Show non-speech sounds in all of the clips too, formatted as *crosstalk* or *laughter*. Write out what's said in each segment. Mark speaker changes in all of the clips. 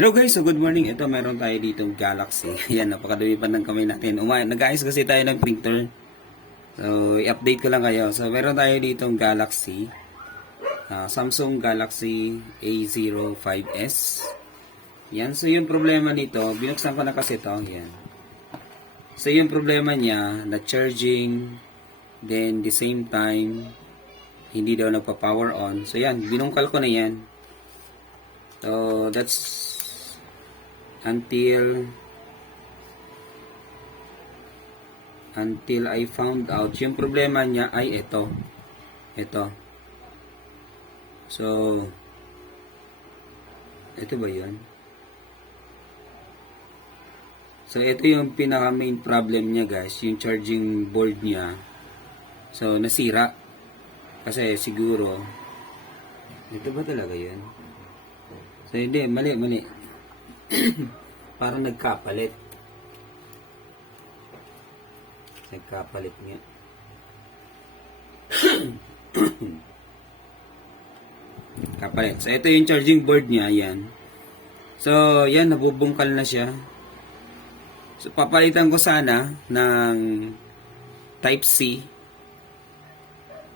Speaker 1: Hello guys, so good morning. Ito meron tayo ditong Galaxy. *laughs* Ayan, napakadumi pa ng kamay natin. Uma nag-ayos kasi tayo ng printer. So, i-update ko lang kayo. So, meron tayo ditong Galaxy. ah, Samsung Galaxy A05s. Yan, so yung problema nito, binuksan ko na kasi to. Yan. So, yung problema niya, na charging, then the same time, hindi daw nagpa-power on. So, yan, binungkal ko na yan. So that's until until I found out yung problema niya ay ito. Ito. So ito ba 'yun? So ito yung pinaka main problem niya guys, yung charging board niya. So nasira. Kasi siguro ito ba talaga 'yun? So, hindi, mali, mali. *clears throat* Parang nagkapalit. Nagkapalit nga. *clears throat* Kapalit. So, ito yung charging board niya, yan. So, yan, nabubungkal na siya. So, papalitan ko sana ng Type C.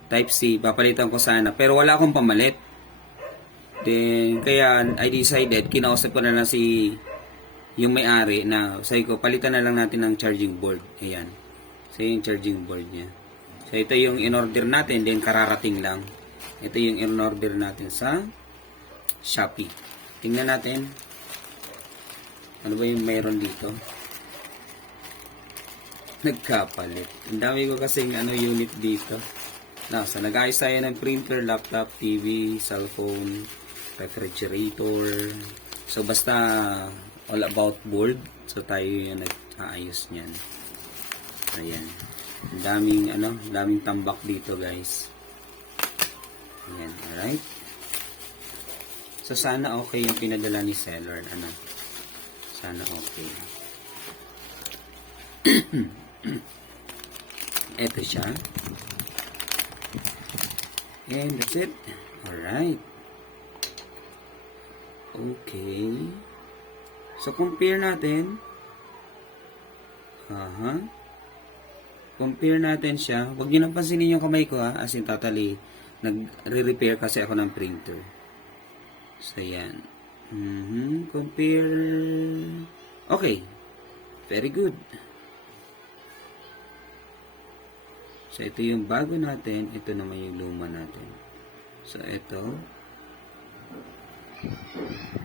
Speaker 1: Type C, papalitan ko sana. Pero wala akong pamalit. Then, kaya I decided, kinausap ko na lang si yung may-ari na sabi ko, palitan na lang natin ng charging board. Ayan. So, yung charging board niya. So, ito yung in-order natin, then kararating lang. Ito yung in-order natin sa Shopee. Tingnan natin. Ano ba yung mayroon dito? Nagkapalit. Ang dami ko kasing ano, unit dito. Na, so nag-ayos tayo ng printer, laptop, TV, cellphone, refrigerator. So basta all about board. So tayo yung nag-aayos niyan. Ayan. Ang daming ano, daming tambak dito, guys. Ayan, alright. So sana okay yung pinadala ni seller, ano. Sana okay. *clears throat* Ito siya. And that's it. Alright. Okay. So, compare natin. Aha. Compare natin siya. Huwag niyo nang pansinin yung kamay ko ha. As in, totally, nagre-repair kasi ako ng printer. So, yan. Mhm. Compare. Okay. Very good. So, ito yung bago natin. Ito naman yung luma natin. So, ito.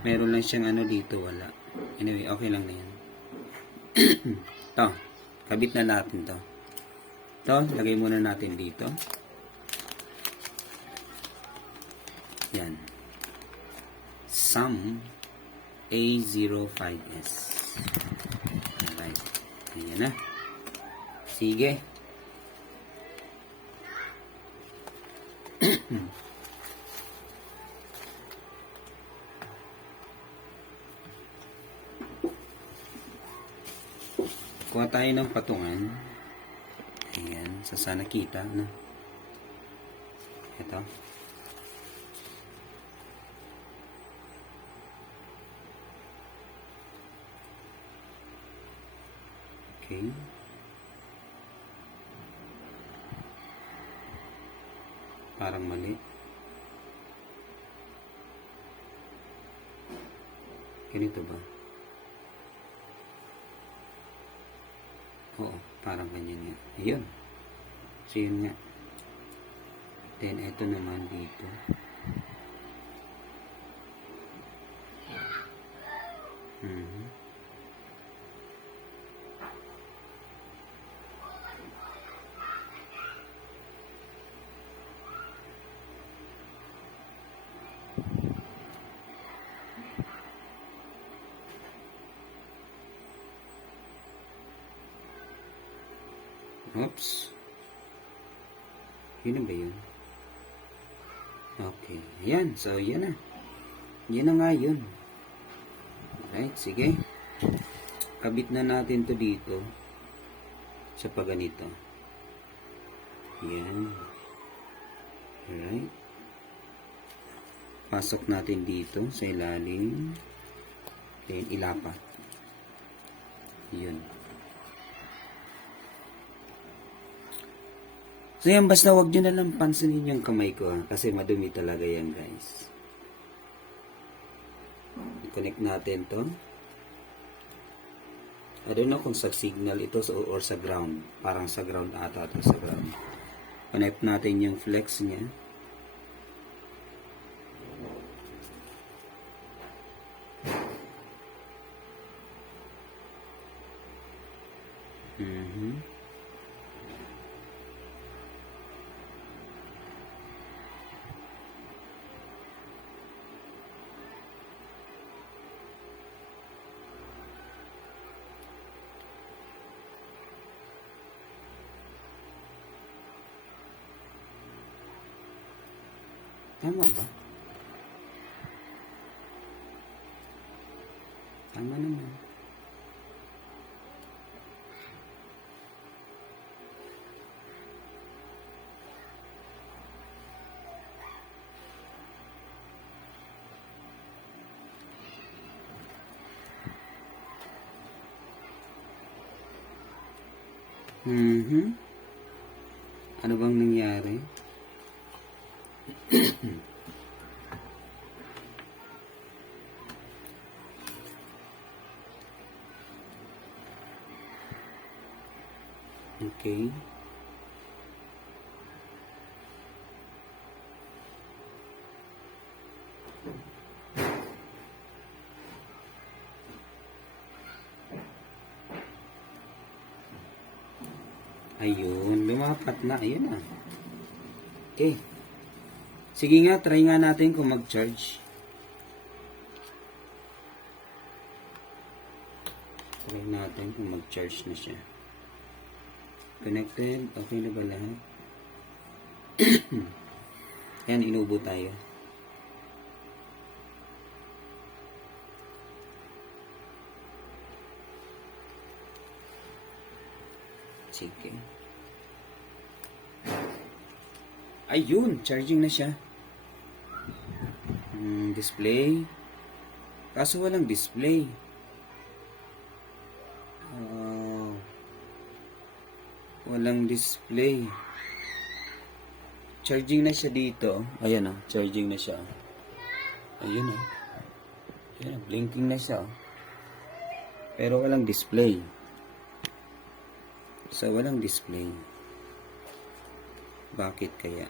Speaker 1: Meron lang siyang ano dito. Wala. Anyway, okay lang na yan. *clears throat* to. Kabit na natin to. To, lagay muna natin dito. Yan. Sum A05S. Alright. Ayan na. Sige. *clears throat* Kuha tayo ng patungan. Ayan, sa sana kita, no? Ito. Okay. Parang mali. Ganito ba? Oo, parang ganyan nga. Ayun. So, yun nga. Then, ito naman dito. Mhm. Oops. Yun na ba yun? Okay. Ayan. So, yan na. Yan na nga yun. Alright. Sige. Kabit na natin to dito. Sa paganito. Yan. Alright. Pasok natin dito sa ilalim. Then, ilapa. Yun. So yan, basta wag nyo na lang pansinin yung kamay ko kasi madumi talaga yan guys. I-connect natin to. I don't know kung sa signal ito sa- or sa ground. Parang sa ground ata ito sa ground. Connect natin yung flex niya. Mhm. Tama ba? Tama naman. Mhm. Ano bang nangyari? Okay. Ayun, lumapat na. Ayun na. Okay. Sige nga, try nga natin kung mag-charge. Try natin kung mag-charge na siya. Connected. Okay na ba lahat? *clears throat* Yan, inubo tayo. Sige. Ayun, charging na siya. Hmm, display. Kaso walang display. Walang display. Charging na siya dito. Ayan oh, charging na siya. Ayun oh. Ayan, oh, blinking na siya. oh. Pero walang display. So, walang display. Bakit kaya?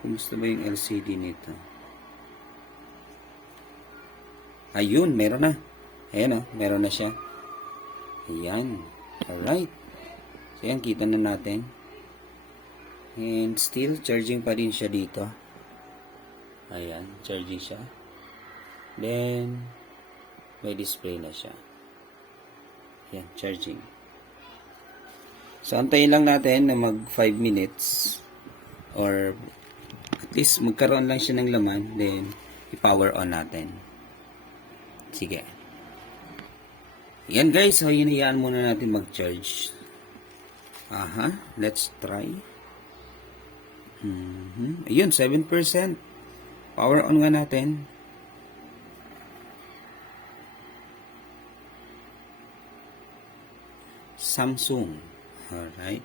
Speaker 1: Kumusta ba yung LCD nito? Ayun, meron na. Ayan oh, meron na siya. Ayan. Alright. So, yan, kita na natin. And still, charging pa din siya dito. Ayan, charging siya. Then, may display na siya. Ayan, charging. So, antayin lang natin na mag 5 minutes or at least magkaroon lang siya ng laman then i-power on natin. Sige. Yan guys, so hinayaan muna natin mag-charge. Aha, let's try. Mhm. Ayun, 7%. Power on nga natin. Samsung. Alright.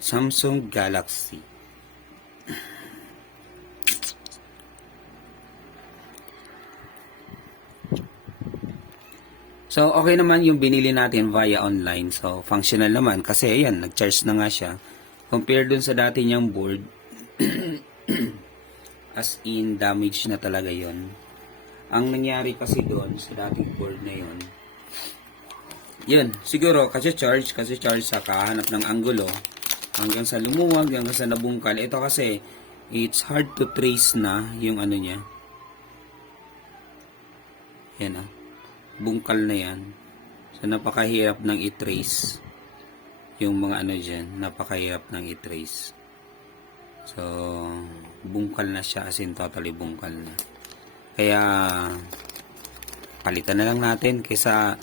Speaker 1: Samsung Galaxy. So, okay naman yung binili natin via online. So, functional naman. Kasi, ayan, nag-charge na nga siya. Compare dun sa dati niyang board, *clears throat* as in, damage na talaga yon Ang nangyari kasi doon sa dating board na yon yun, siguro, kasi charge, kasi charge sa kahanap ng angulo, hanggang sa lumuwag, hanggang sa nabungkal. Ito kasi, it's hard to trace na yung ano niya. Yan ah. Bungkal na yan. So, napakahirap ng i-trace yung mga ano dyan. Napakahirap ng i-trace. So, bungkal na siya as in totally bungkal na. Kaya, palitan na lang natin kaysa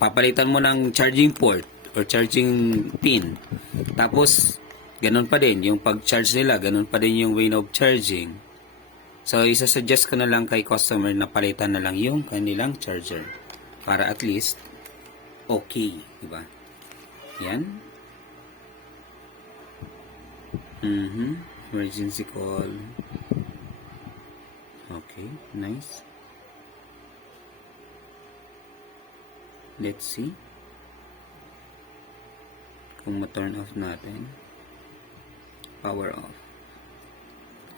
Speaker 1: papalitan mo ng charging port or charging pin. Tapos, ganun pa din. Yung pag-charge nila, ganun pa din yung way of charging. So, isa-suggest ko na lang kay customer na palitan na lang yung kanilang charger. Para at least, okay. Diba? Yan. Mhm. Emergency call. Okay, nice. Let's see. Kung ma-turn off natin. Power off.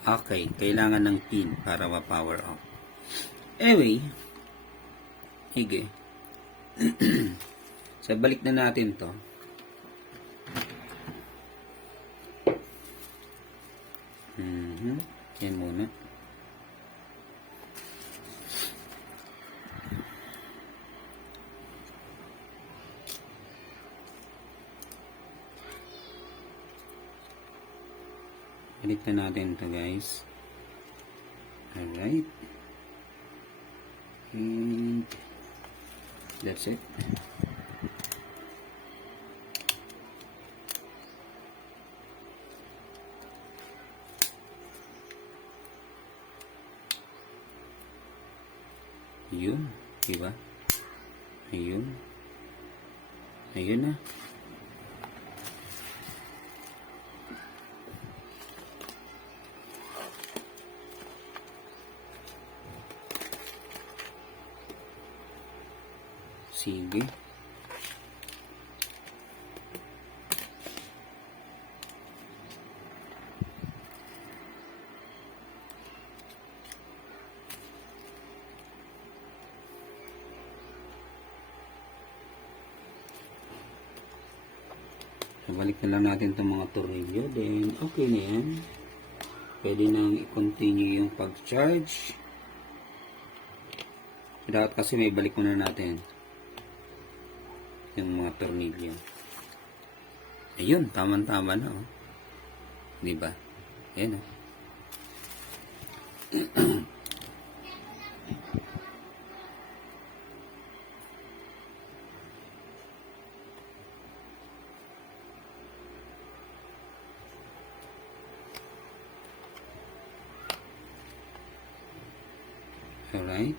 Speaker 1: Okay, kailangan ng pin para ma-power off. Anyway, hige. *clears throat* so, balik na natin to. Mhm. Yan muna. Balik na natin to guys. Alright. And that's it. Yun, diba? Ayun. Ayun na. Sige. So, balik na lang natin itong mga tornilyo. Then, okay na yan. Pwede nang i-continue yung pag-charge. Dapat kasi may balik muna natin yung mga tornilyo. Ayun, tama-tama na oh. 'Di ba? Ayun oh. Alright.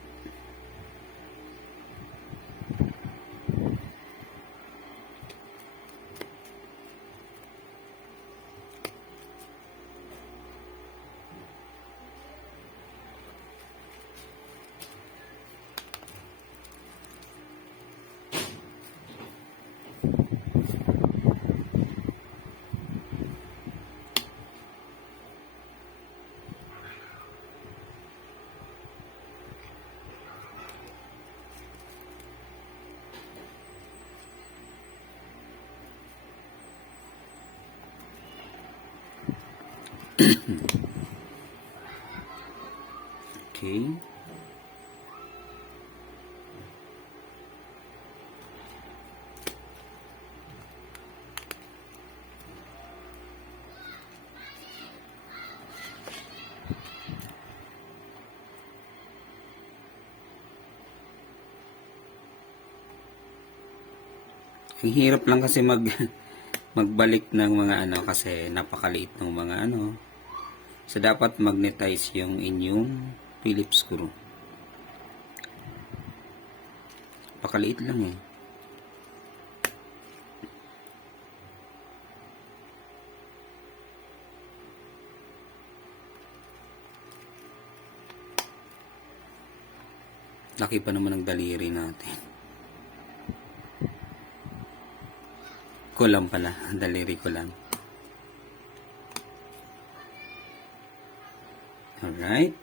Speaker 1: Okay. Ang hirap lang kasi mag *laughs* magbalik ng mga ano kasi napakaliit ng mga ano. So dapat magnetize yung inyong Phillips screw. Pakaliit lang eh. Laki pa naman ng daliri natin. Ko lang pala. *laughs* Daliri ko lang. Alright.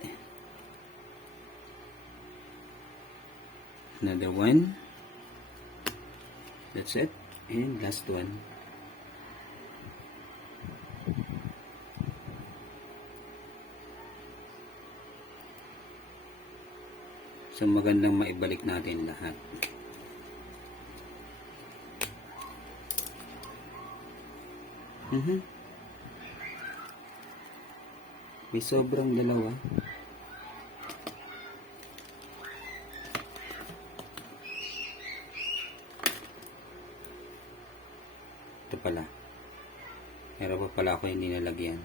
Speaker 1: Another one. That's it. And last one. So magandang maibalik natin lahat. Mhm. May sobrang dalawa. Ito pala. Meron pa pala ako hindi nalagyan.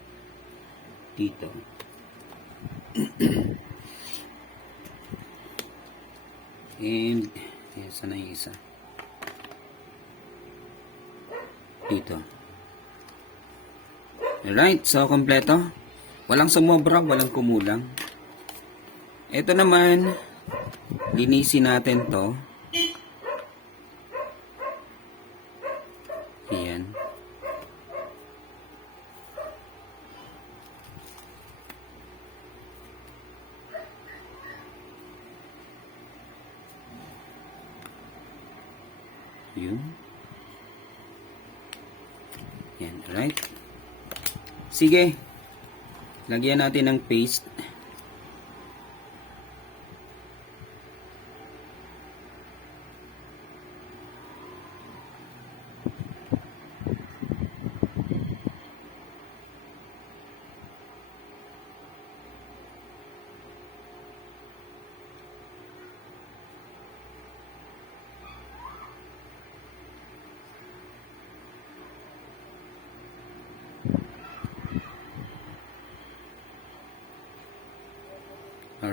Speaker 1: Dito. *clears throat* And, yan, sana yung isa. Dito. Alright, so kompleto. Walang sumobra, walang kumulang. Ito naman, linisin natin to. Ayan. Yun. Yan, right? Sige. Lagyan natin ng paste.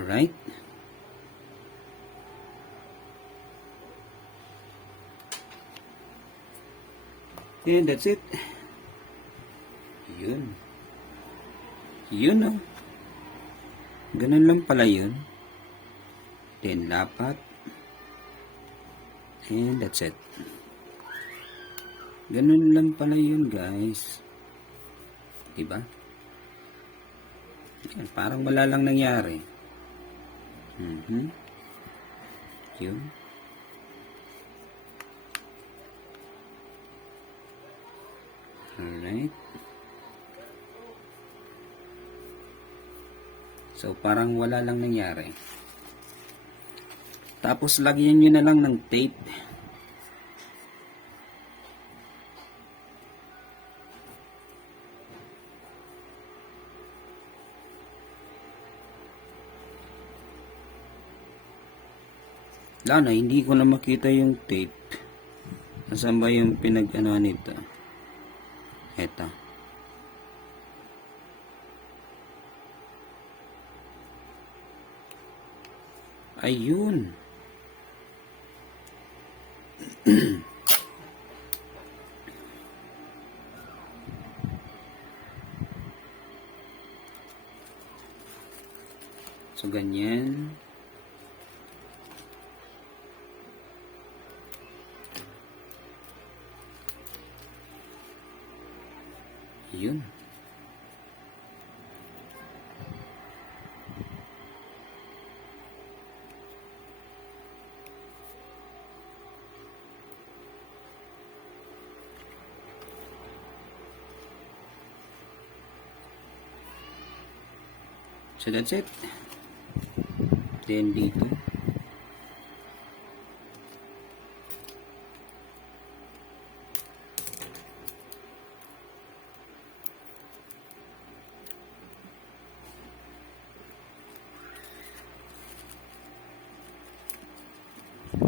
Speaker 1: Alright. And that's it. Yun. Yun oh. Ganun lang pala yun. Then lapat. And that's it. Ganun lang pala yun guys. Diba? Yan, parang wala lang nangyari. Mhm. Yun. Alright. So, parang wala lang nangyari. Tapos, lagyan nyo na lang ng tape. Lana, hindi ko na makita yung tape. Nasaan ba yung pinag-ano nito? Eto. Ayun. *clears throat* so, ganyan. Yun. So that's it. Then dito.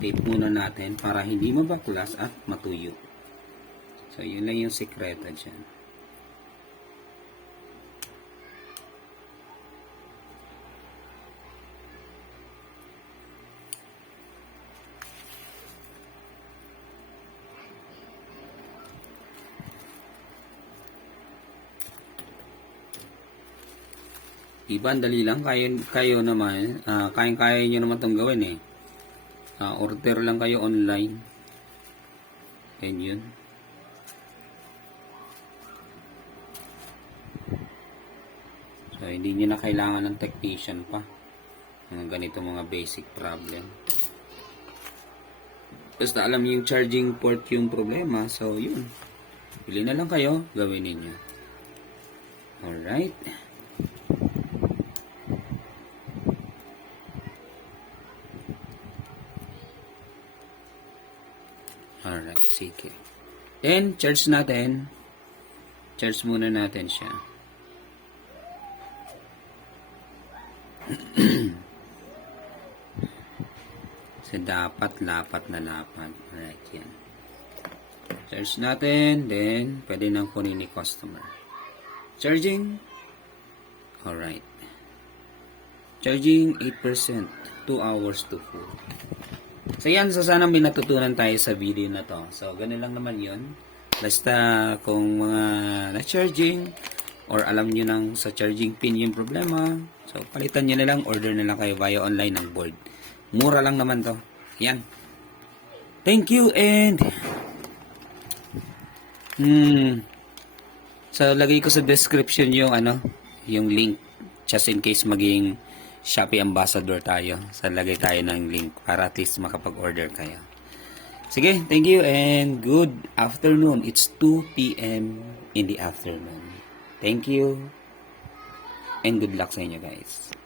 Speaker 1: tape muna natin para hindi mabaklas at matuyo. So, yun lang yung sekreto dyan. Diba, ang dali lang. Kayo, kayo naman, ah, kayang-kaya nyo naman itong gawin eh. Ah, order lang kayo online. And yun. So, hindi nyo na kailangan ng technician pa. Mga ganito mga basic problem. Basta alam yung charging port yung problema. So, yun. Bili na lang kayo. Gawin ninyo. Alright, sige. Then, charge natin. Charge muna natin siya. *clears throat* Kasi dapat lapat na lapat. Alright, yan. Charge natin, then pwede nang kunin ni customer. Charging. Alright. Charging 8%, 2 hours to full. So yan, so sana may natutunan tayo sa video na to. So ganun lang naman yun. Basta kung mga na-charging or alam nyo nang sa charging pin yung problema, so palitan nyo na lang, order na lang kayo via online ng board. Mura lang naman to. Yan. Thank you and Hmm. So lagay ko sa description yung ano, yung link just in case maging Shopee ambassador tayo. So lagay tayo ng link para at least makapag-order kayo. Sige, thank you and good afternoon. It's 2 p.m. in the afternoon. Thank you and good luck sa inyo guys.